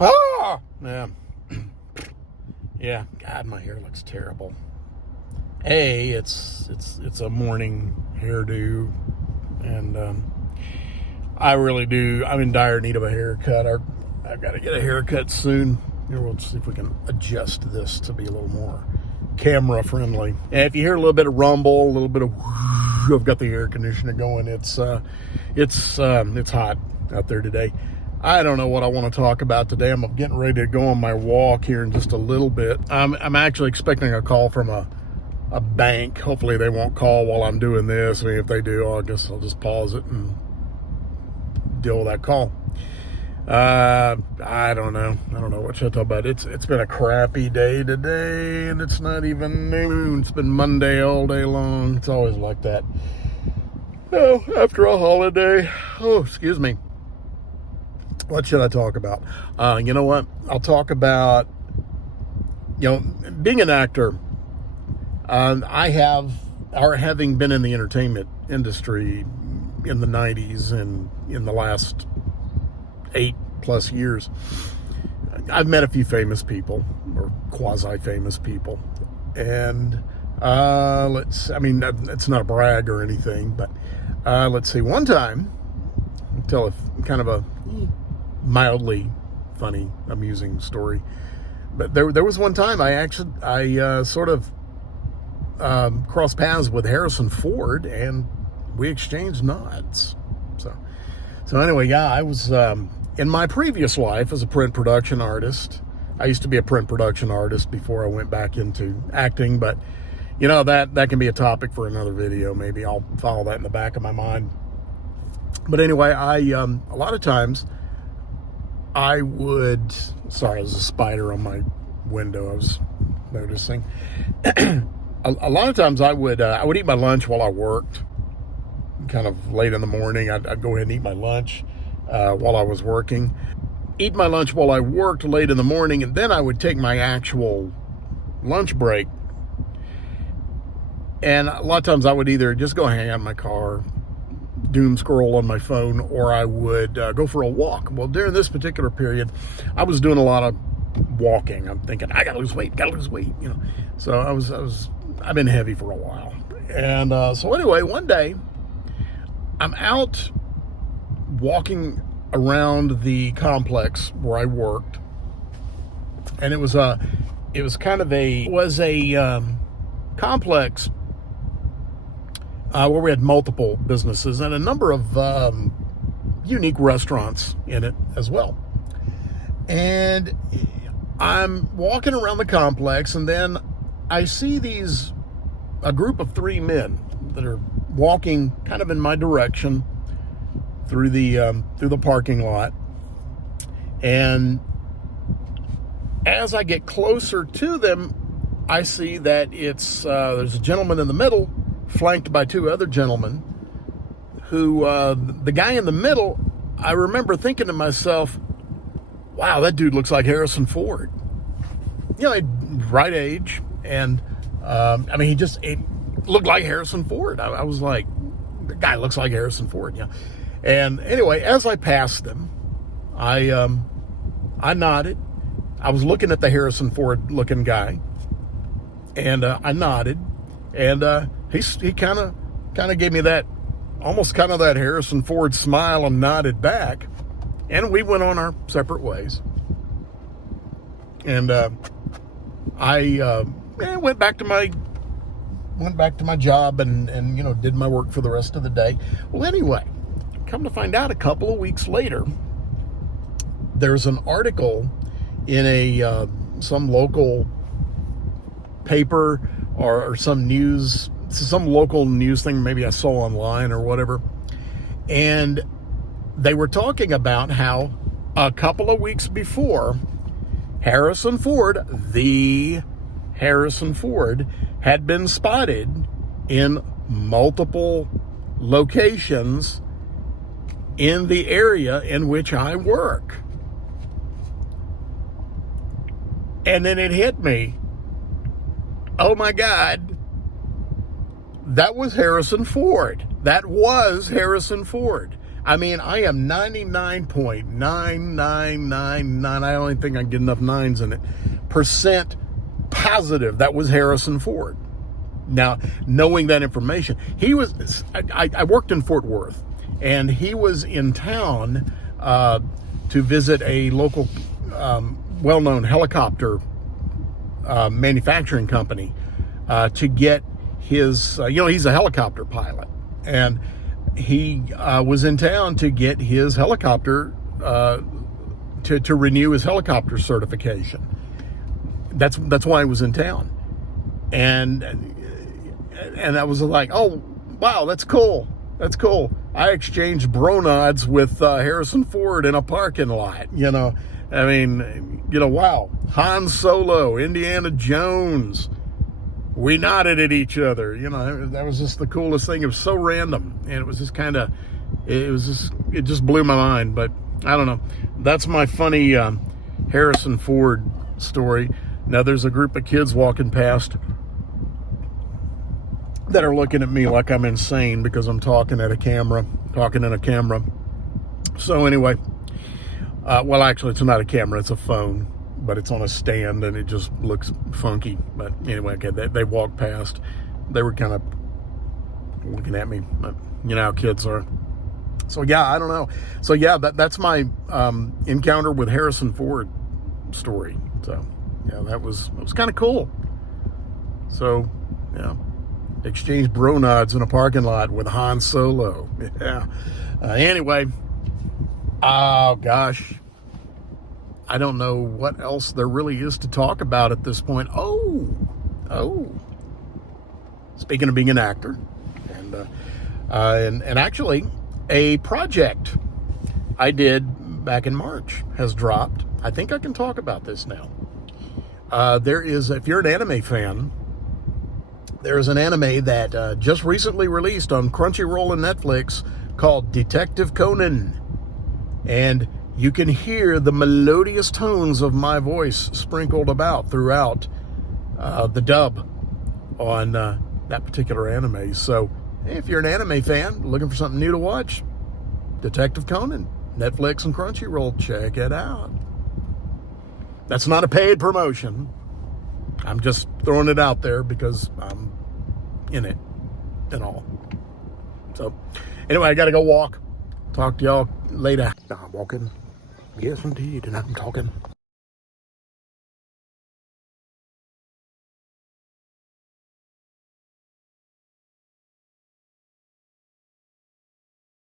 Ah, yeah, yeah. God, my hair looks terrible. It's a morning hairdo, and I really do. I'm in dire need of a haircut. I've got to get a haircut soon. Here, we'll see if we can adjust this to be a little more camera friendly. And if you hear a little bit of rumble, a little bit of whoosh, I've got the air conditioner going. It's hot out there today. I don't know what I want to talk about today. I'm getting ready to go on my walk here in just a little bit. I'm actually expecting a call from a bank. Hopefully they won't call while I'm doing this. I mean, if they do, I guess I'll just pause it and deal with that call. I don't know. What should I talk about? It's been a crappy day today, and it's not even noon. It's been Monday all day long. It's always like that. No, after a holiday. Oh, excuse me. What should I talk about? You know what? I'll talk about, being an actor. Having been in the entertainment industry in the 90s and in the last 8+ years, I've met a few famous people, or quasi-famous people. And it's not a brag or anything, but let's see. One time, I'll tell kind of a mildly funny, amusing story. But there was one time I sort of crossed paths with Harrison Ford, and we exchanged nods. So anyway, yeah, I was in my previous life as a print production artist. I used to be a print production artist before I went back into acting, but that can be a topic for another video. Maybe I'll follow that in the back of my mind. But anyway, a lot of times I would, sorry, there's a spider on my window, I was noticing. A lot of times I would eat my lunch while I worked, kind of late in the morning. I'd go ahead and eat my lunch while I was working. Eat my lunch while I worked late in the morning, and then I would take my actual lunch break. And a lot of times I would either just go hang out in my car, doom scroll on my phone, or I would go for a walk. Well, during this particular period, I was doing a lot of walking. I'm thinking, I gotta lose weight. So I've been heavy for a while. And so anyway, one day I'm out walking around the complex where I worked, and it was a complex where we had multiple businesses and a number of unique restaurants in it as well. And I'm walking around the complex, and then I see a group of 3 men that are walking kind of in my direction through the parking lot. And as I get closer to them, I see that there's a gentleman in the middle, flanked by 2 other gentlemen, who, the guy in the middle, I remember thinking to myself, wow, that dude looks like Harrison Ford. Right age, and he looked like Harrison Ford. I was like, the guy looks like Harrison Ford, yeah. And anyway, as I passed them, I nodded. I was looking at the Harrison Ford looking guy, and I nodded, and he kind of gave me that, almost kind of that Harrison Ford smile, and nodded back, and we went on our separate ways. And I went back to my job and did my work for the rest of the day. Well, anyway, come to find out, a couple of weeks later, there's an article in some local paper or some local news thing, maybe I saw online or whatever, and they were talking about how a couple of weeks before, Harrison Ford, the Harrison Ford, had been spotted in multiple locations in the area in which I work. And then it hit me, oh my God, that was Harrison Ford. That was Harrison Ford. I mean, I am 99.9999, I don't even think I can get enough nines in it, percent positive that was Harrison Ford. Now, knowing that information, I worked in Fort Worth, and he was in town to visit a local well-known helicopter manufacturing company to get his, he's a helicopter pilot, and he was in town to get his helicopter, to renew his helicopter certification. That's why he was in town. And I was like, oh, wow, that's cool. That's cool. I exchanged bro nods with Harrison Ford in a parking lot, I mean, wow. Han Solo, Indiana Jones. We nodded at each other. That was just the coolest thing. It was so random. And it was just it just blew my mind. But I don't know. That's my funny Harrison Ford story. Now, there's a group of kids walking past that are looking at me like I'm insane because I'm talking in a camera. So anyway, well, actually, it's not a camera, it's a phone, but it's on a stand and it just looks funky. But anyway, okay, they walked past. They were kind of looking at me, but you know how kids are. So yeah, I don't know. So yeah, that's my encounter with Harrison Ford story. So yeah, it was kind of cool. So yeah, exchanged bro nods in a parking lot with Han Solo. Yeah. Anyway, oh gosh, I don't know what else there really is to talk about at this point. Oh. Speaking of being an actor, and actually, a project I did back in March has dropped. I think I can talk about this now. There is, if you're an anime fan, there is an anime that just recently released on Crunchyroll and Netflix called Detective Conan. And you can hear the melodious tones of my voice sprinkled about throughout the dub on that particular anime. So if you're an anime fan looking for something new to watch, Detective Conan, Netflix and Crunchyroll, check it out. That's not a paid promotion. I'm just throwing it out there because I'm in it and all. So anyway, I got to go walk. Talk to y'all later. I'm walking. Yes, indeed. And I'm talking.